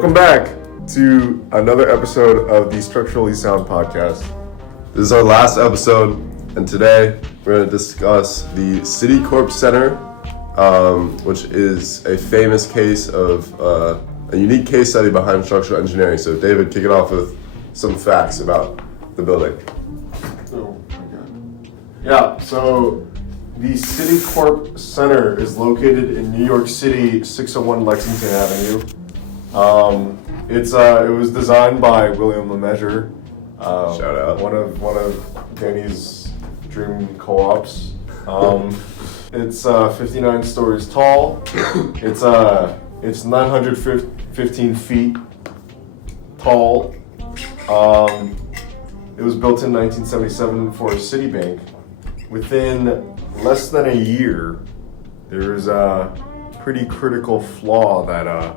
Welcome back to another episode of the Structurally Sound Podcast. This is our last episode, and today we're going to discuss the Citicorp Center, which is a famous case of a unique case study behind structural engineering. So David, kick it off with some facts about the building. Oh my God. Yeah, so the Citicorp Center is located in New York City, 601 Lexington Avenue. It was designed by William LeMessurier. Shout out. One of Danny's dream co-ops. It's 59 stories tall. It's 915 feet tall. It was built in 1977 for Citibank. Within less than a year, there was a pretty critical flaw that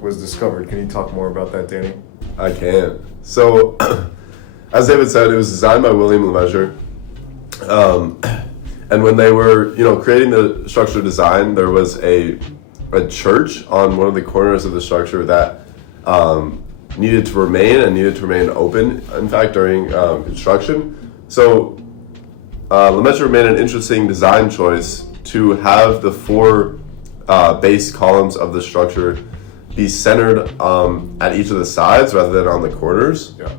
was discovered. Can you talk more about that, Danny? I can. So, as David said, it was designed by William LeMessurier. And when they were, creating the structure design, there was a church on one of the corners of the structure that needed to remain open, in fact, during construction. So, LeMessurier made an interesting design choice to have the four base columns of the structure be centered at each of the sides rather than on the corners. Yeah.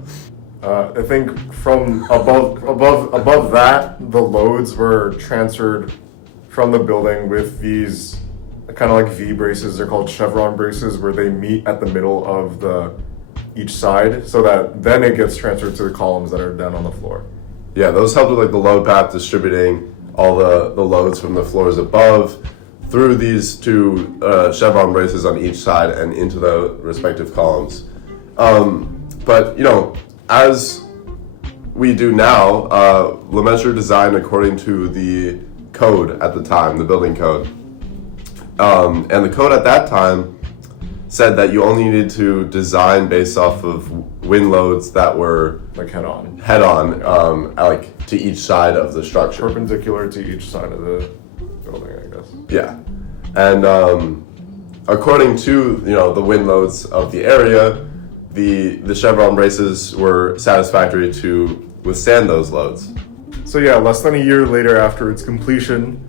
I think from above that, the loads were transferred from the building with these kind of like V braces. They're called chevron braces, where they meet at the middle of each side, so that then it gets transferred to the columns that are down on the floor. Yeah, those helped with like the load path, distributing all the loads from the floors above through these two chevron braces on each side and into the respective columns. But as we do now, LeMessurier designed according to the code at the time, the building code. And the code at that time said that you only needed to design based off of wind loads that were like head on, like to each side of the structure, perpendicular to each side of the building, I guess. Yeah, and according to the wind loads of the area, the chevron braces were satisfactory to withstand those loads. So yeah, less than a year later after its completion,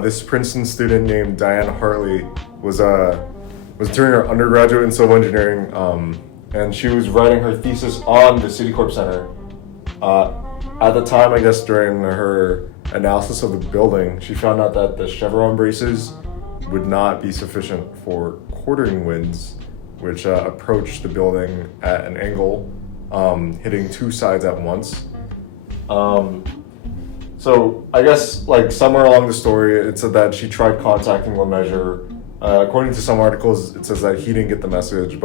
this Princeton student named Diane Hartley was doing her undergraduate in civil engineering, and she was writing her thesis on the Citicorp Center. At the time, I guess during her analysis of the building, she found out that the chevron braces would not be sufficient for quartering winds, which approached the building at an angle, hitting two sides at once. So I guess like somewhere along the story, it said that she tried contacting LeMessurier. According to some articles, it says that he didn't get the message,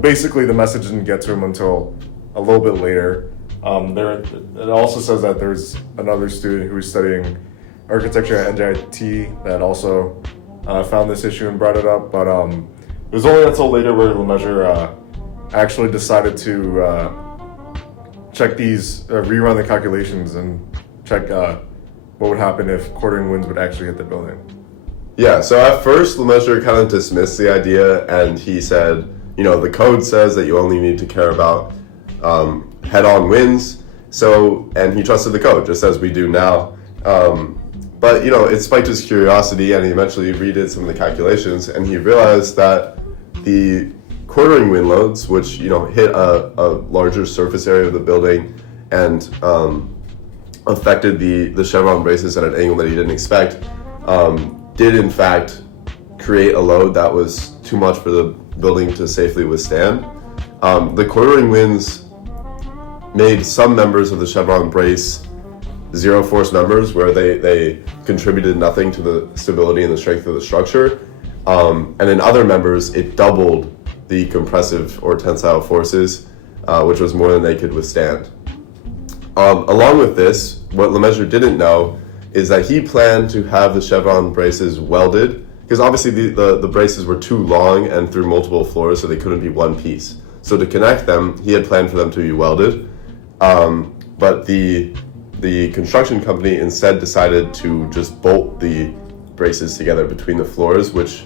basically the message didn't get to him until a little bit later. It also says that there's another student who was studying architecture at NJIT that also found this issue and brought it up, but it was only until later where LeMessurier actually decided to check these, rerun the calculations and check what would happen if quartering winds would actually hit the building. Yeah, so at first LeMessurier kind of dismissed the idea, and he said, the code says that you only need to care about head-on winds, and he trusted the code, just as we do now. But it spiked his curiosity, and he eventually redid some of the calculations, and he realized that the quartering wind loads, which hit a larger surface area of the building and affected the chevron braces at an angle that he didn't expect, did in fact create a load that was too much for the building to safely withstand. The quartering winds made some members of the chevron brace zero force members, where they contributed nothing to the stability and the strength of the structure. And in other members, it doubled the compressive or tensile forces, which was more than they could withstand. Along with this, what LeMessurier didn't know is that he planned to have the chevron braces welded, because obviously the braces were too long and through multiple floors, so they couldn't be one piece. So to connect them, he had planned for them to be welded, but the construction company instead decided to just bolt the braces together between the floors, which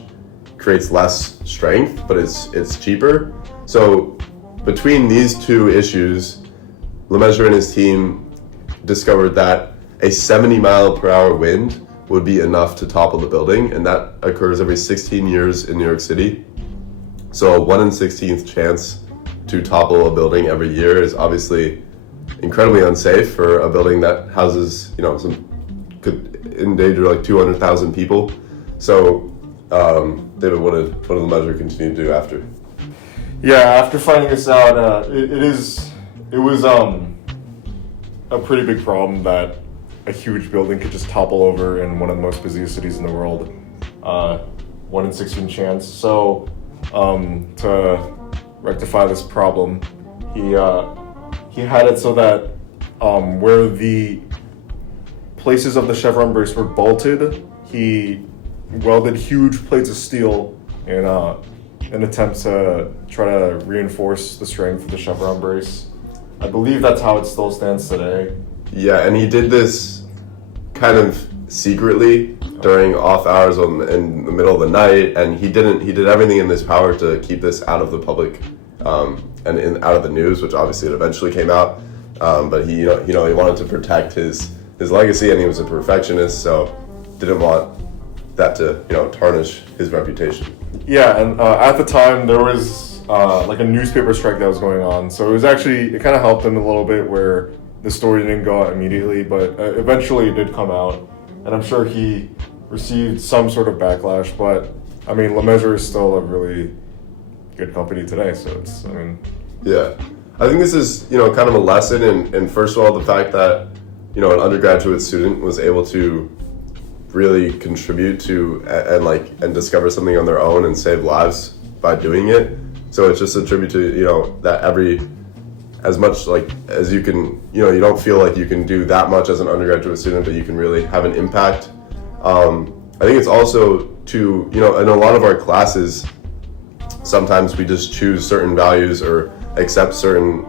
creates less strength, but it's cheaper. So between these two issues, Lemessurier and his team discovered that a 70-mile-per-hour wind would be enough to topple the building, and that occurs every 16 years in New York City. So a 1 in 16th chance to topple a building every year is obviously incredibly unsafe for a building that houses, could endanger like 200,000 people. So, David, what did Lemessurier continue to do after? Yeah, after finding this out, it was a pretty big problem that a huge building could just topple over in one of the most busiest cities in the world. 1 in 16 chance. So, to rectify this problem, he had it so that where the places of the chevron brace were bolted, he welded huge plates of steel in an attempt to try to reinforce the strength of the chevron brace. I believe that's how it still stands today. Yeah, and he did this kind of secretly during off hours in the middle of the night, and he did everything in his power to keep this out of the public and out of the news, which obviously it eventually came out. But he wanted to protect his legacy, and he was a perfectionist, so didn't want that to tarnish his reputation. Yeah, and at the time there was like a newspaper strike that was going on, so it kind of helped him a little bit where the story didn't go out immediately, but eventually it did come out, and I'm sure he received some sort of backlash. But I mean, Lemessurier is still a really good company today, so yeah, I think this is kind of a lesson in first of all the fact that an undergraduate student was able to really contribute to and discover something on their own and save lives by doing it. So it's just a tribute to that as much as you can, you don't feel like you can do that much as an undergraduate student, but you can really have an impact. I think it's also to in a lot of our classes, sometimes we just choose certain values or accept certain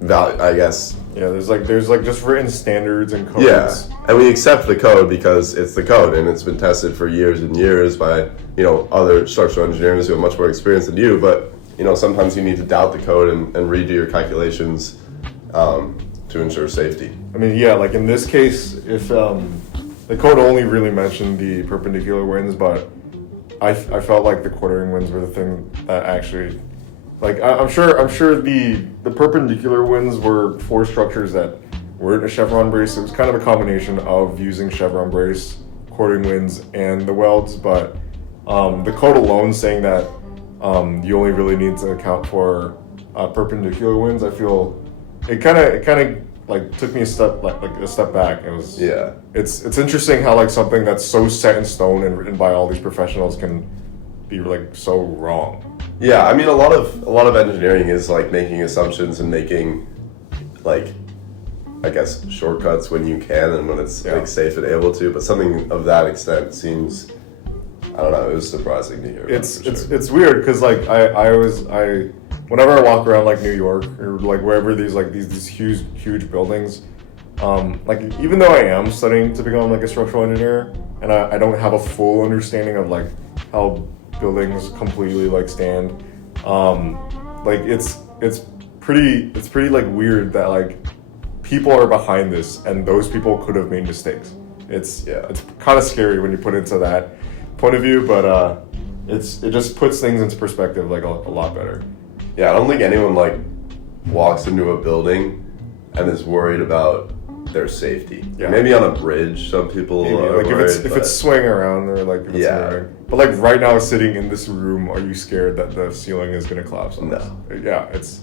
value, I guess. Yeah, there's just written standards and codes. Yeah, and we accept the code because it's the code, and it's been tested for years and years by other structural engineers who have much more experience than you. But sometimes you need to doubt the code and redo your calculations to ensure safety. I mean, yeah, like in this case, if the code only really mentioned the perpendicular winds, but I felt like the quartering winds were the thing that actually. I'm sure the perpendicular winds were for structures that weren't a chevron brace. It was kind of a combination of using chevron brace, quartering winds, and the welds. But the code alone saying that you only really need to account for perpendicular winds, I feel it kind of took me a step back. It was It's interesting how something that's so set in stone and written by all these professionals can be so wrong. Yeah, I mean, a lot of engineering is making assumptions and making I guess shortcuts when you can and when it's safe and able to. But something of that extent seems, I don't know, it was surprising to hear. It's weird because whenever I walk around New York or wherever these huge buildings, even though I am studying to become a structural engineer and I don't have a full understanding of how buildings completely stand, it's pretty weird that people are behind this and those people could have made mistakes. It's kind of scary when you put it into that point of view, but it just puts things into perspective a lot better. Yeah, I don't think anyone walks into a building and is worried about their safety. Yeah. Maybe on a bridge, some people are worried. If it's swinging around or if it's moving. But right now, sitting in this room, are you scared that the ceiling is going to collapse on us? Yeah, it's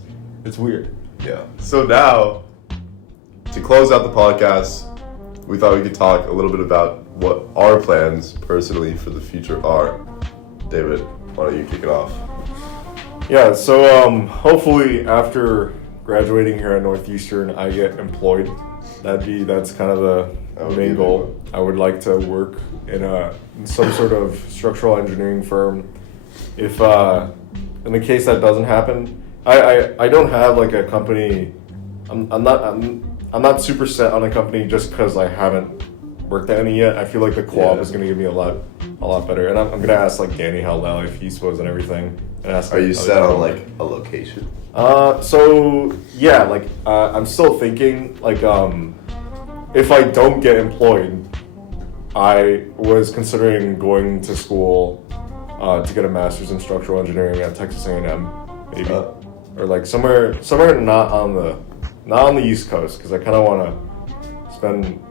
weird. Yeah. So now, to close out the podcast, we thought we could talk a little bit about what our plans personally for the future are. David, why don't you kick it off? Yeah, so hopefully after graduating here at Northeastern, I get employed. That's kind of the main goal. I would like to work in some sort of structural engineering firm. If in the case that doesn't happen, I don't have a company. I'm not super set on a company just because I haven't worked at any yet. I feel the co-op is going to give me a lot a lot better. And I'm gonna ask like Danny how life he was and everything. And ask. Are you other set on people. like a location? So yeah, like I'm still thinking like if I don't get employed, I was considering going to school to get a master's in structural engineering at Texas A&M, maybe, or like somewhere not on the East Coast, because I kind of want to spend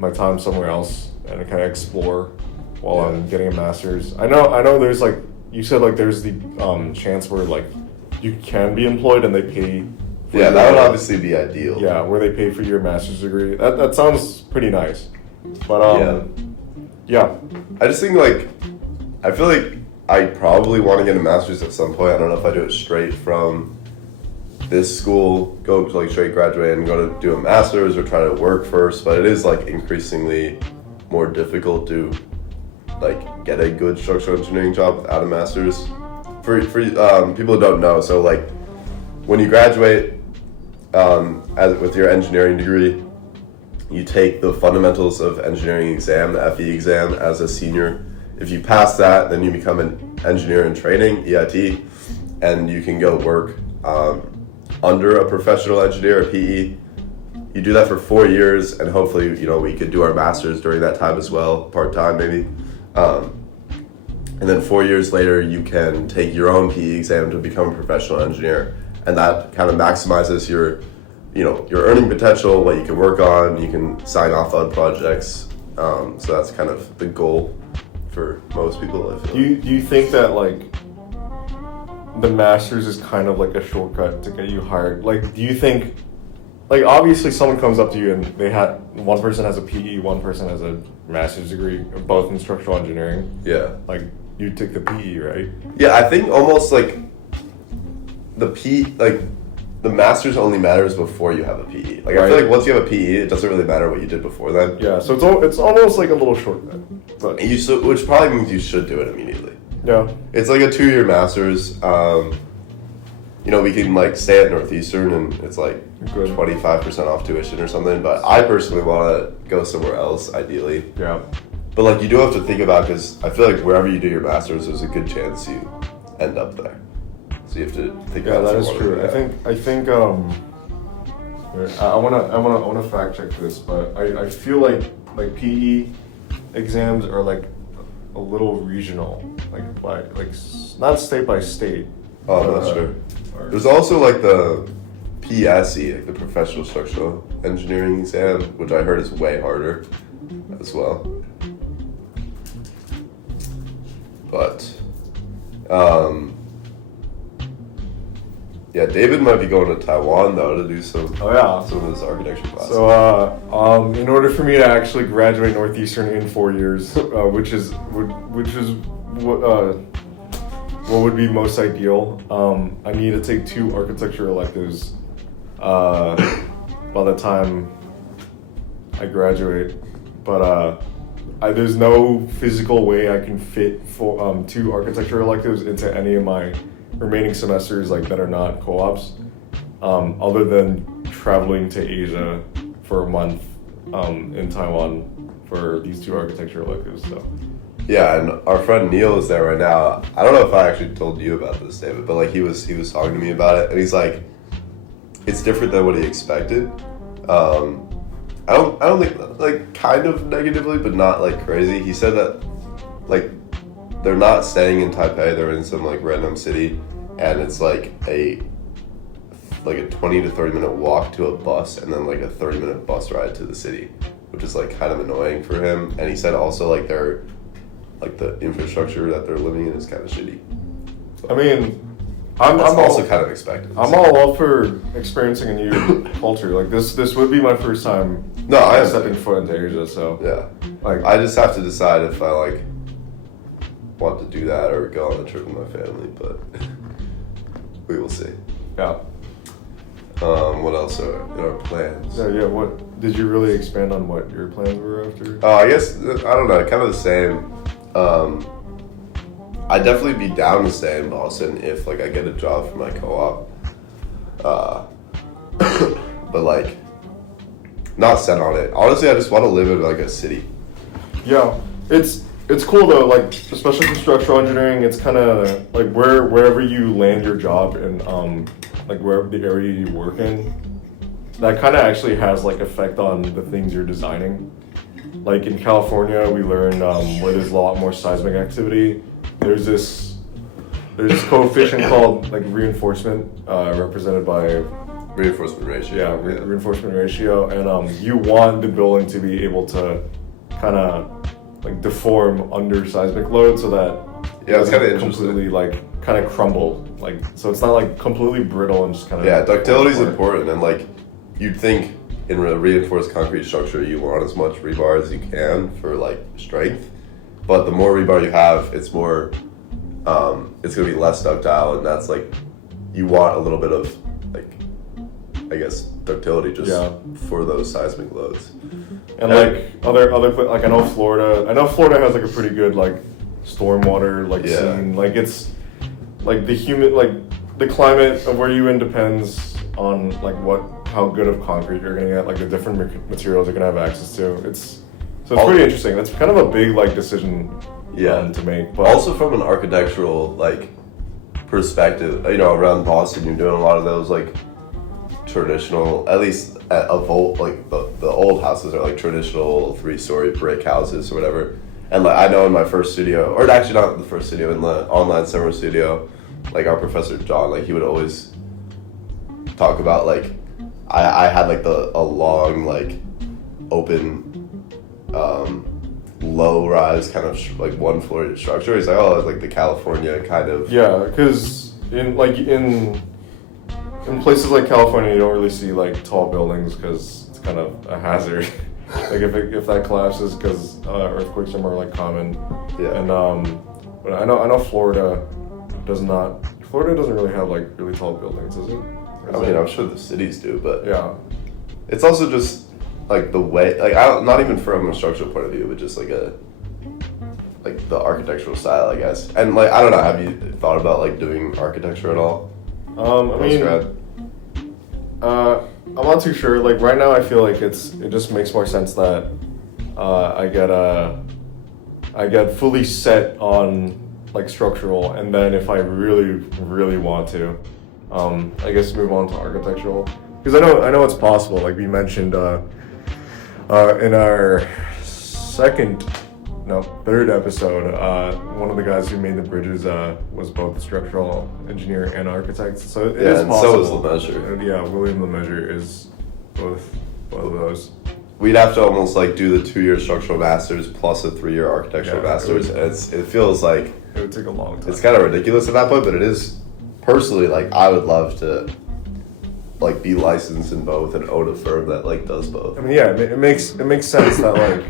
my time somewhere else and kind of explore while I'm getting a master's. I know. There's like you said, like there's the chance where like you can be employed and they pay. Yeah, that would obviously be ideal. Yeah, where they pay for your master's degree. That sounds pretty nice. But yeah. I just think like I feel like I probably want to get a master's at some point. I don't know if I do it straight from this school, go to like straight graduate and go to do a master's or try to work first. But it is like increasingly more difficult to like get a good structural engineering job without a master's. For people who don't know, so like when you graduate with your engineering degree, you take the fundamentals of engineering exam, the FE exam, as a senior. If you pass that, then you become an engineer in training, EIT, and you can go work under a professional engineer, a PE. You do that for 4 years, and hopefully, we could do our master's during that time as well, part-time maybe. And then 4 years later, you can take your own PE exam to become a professional engineer, and that kind of maximizes your earning potential, what you can work on. You can sign off on projects. So that's kind of the goal for most people, I feel. Do you think that like the master's is kind of like a shortcut to get you hired? Like, do you think, like, obviously someone comes up to you and one person has a PE, one person has a master's degree, both in structural engineering. Yeah. Like, you took the PE, right? Yeah, I think almost like the master's only matters before you have a PE. Like, I feel like once you have a PE, it doesn't really matter what you did before then. Yeah, so it's almost like a little shortcut. But which probably means you should do it immediately. yeah. It's like a 2-year master's. We can like stay at Northeastern and it's like 25% off tuition or something. But I personally want to go somewhere else, ideally. Yeah. But like you do have to think about, because I feel like wherever you do your master's, there's a good chance you end up there. So you have to think about. Yeah, that is true. I think I wanna fact check this, but I feel like PE exams are like a little regional, not state by state. Oh, that's true. There's also like the PSE, like the Professional Structural Engineering exam, which I heard is way harder as well. But, yeah, David might be going to Taiwan though to do some of his architecture classes. So, in order for me to actually graduate Northeastern in 4 years, which is what would be most ideal, I need to take 2 architecture electives by the time I graduate. But there's no physical way I can fit 2 architecture electives into any of my remaining semesters, like that are not co-ops, other than traveling to Asia for a month in Taiwan for these 2 architecture electives. So. Yeah, and our friend Neil is there right now. I don't know if I actually told you about this, David, but like he was talking to me about it, and he's like, it's different than what he expected. I don't think, like, kind of negatively, but not like crazy. He said that like they're not staying in Taipei; they're in some like random city, and it's like a 20 to 30 minute walk to a bus, and then like a 30-minute bus ride to the city, which is like kind of annoying for him. And he said also like the infrastructure that they're living in is kind of shitty. I mean, I'm also kind of expected. I'm all up for experiencing a new culture. Like this would be my first time stepping foot into Asia. So yeah, like I just have to decide if I like want to do that or go on a trip with my family, but we will see. Yeah. What else are in our plans? Yeah. What did you really expand on what your plans were after? I guess I don't know. Kind of the same. I'd definitely be down to stay in Boston if like I get a job for my co-op. But like, not set on it. Honestly, I just want to live in like a city. Yeah, it's it's cool though, like especially for structural engineering, it's kind of like wherever you land your job and like wherever the area you work in, that kind of actually has like effect on the things you're designing. Like in California, we learned where there's a lot more seismic activity. There's this coefficient called like reinforcement, represented by Reinforcement ratio. yeah, reinforcement ratio, and you want the building to be able to kind of like deform under seismic load so that It's kind of interesting. completely like kind of crumble, like so it's not like completely brittle and just kind of Yeah, ductility is important, and like you'd think in a reinforced concrete structure you want as much rebar as you can for like strength, but the more rebar you have, it's more it's gonna be less ductile, and that's like you want a little bit of like I guess ductility just for those seismic loads. And like other like I know Florida has like a pretty good like stormwater like scene. Like it's like the climate of where you in depends on like how good of concrete you're gonna get, like the different materials you're gonna have access to. It's pretty interesting. That's kind of a big like decision to make. But also from an architectural like perspective, you know, around Boston, you're doing a lot of those like traditional, at least of old, like the old houses are like traditional 3-story brick houses or whatever. And like I know in my first studio, or actually not the first studio, in the online summer studio, like our professor John, like he would always talk about like I had like a long like open low rise kind of like one floor structure. He's like, oh, it's like the California kind of because in places like California, you don't really see like tall buildings because it's kind of a hazard. Like if that collapses, because earthquakes are more like common. Yeah. And but I know Florida doesn't really have like really tall buildings, does it? I mean, I'm sure the cities do, but yeah, it's also just like the way, like not even from a structural point of view, but just like the architectural style, I guess. And like I don't know, have you thought about like doing architecture at all? I mean, I'm not too sure. Like right now, I feel like it just makes more sense that I get fully set on like structural, and then if I really really want to, I guess move on to architectural, because I know it's possible. Like we mentioned in our third episode, one of the guys who made the bridges was both a structural engineer and architect. So it is and possible. so is Lemessurier. And yeah, William Lemessurier is both of those. We'd have to almost like do the 2-year structural masters plus a 3-year architectural masters. It feels like it would take a long time. It's kind of ridiculous at that point, but it is personally like I would love to like be licensed in both and own a firm that like does both. I mean, yeah, it makes sense that like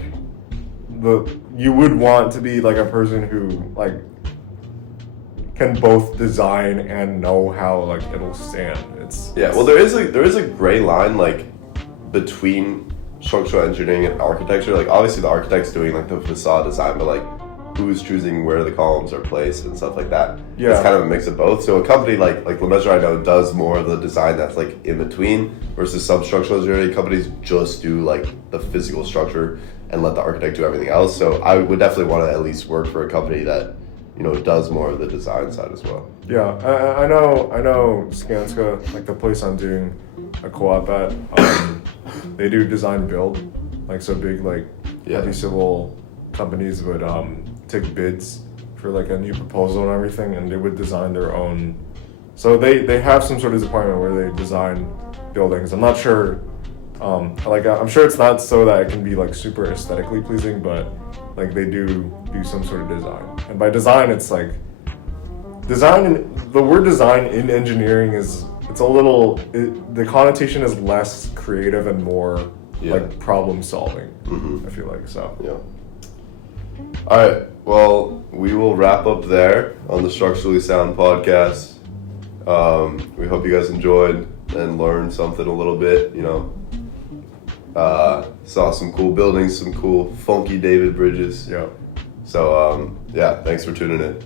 you would want to be like a person who like can both design and know how like it'll stand. Well, there is a gray line like between structural engineering and architecture. Like obviously the architect's doing like the facade design, but like who's choosing where the columns are placed and stuff like that. Yeah. It's kind of a mix of both. So a company like Lemessurier, I know, does more of the design that's like in between, versus some structural engineering companies just do like the physical structure and let the architect do everything else. So I would definitely want to at least work for a company that, you know, does more of the design side as well. Yeah, I know Skanska, like the place I'm doing a co-op at, they do design build, like so big like heavy civil companies would take bids for like a new proposal and everything, and they would design their own. So they have some sort of department where they design buildings. I'm not sure, I'm sure it's not so that it can be like super aesthetically pleasing, but like they do some sort of design. And by design, it's like the word design in engineering the connotation is less creative and more like problem solving. I feel like so. Yeah. All right. Well, we will wrap up there on the Structurally Sound podcast. We hope you guys enjoyed and learned something a little bit. You know, saw some cool buildings, some cool funky David bridges. Yeah. So, thanks for tuning in.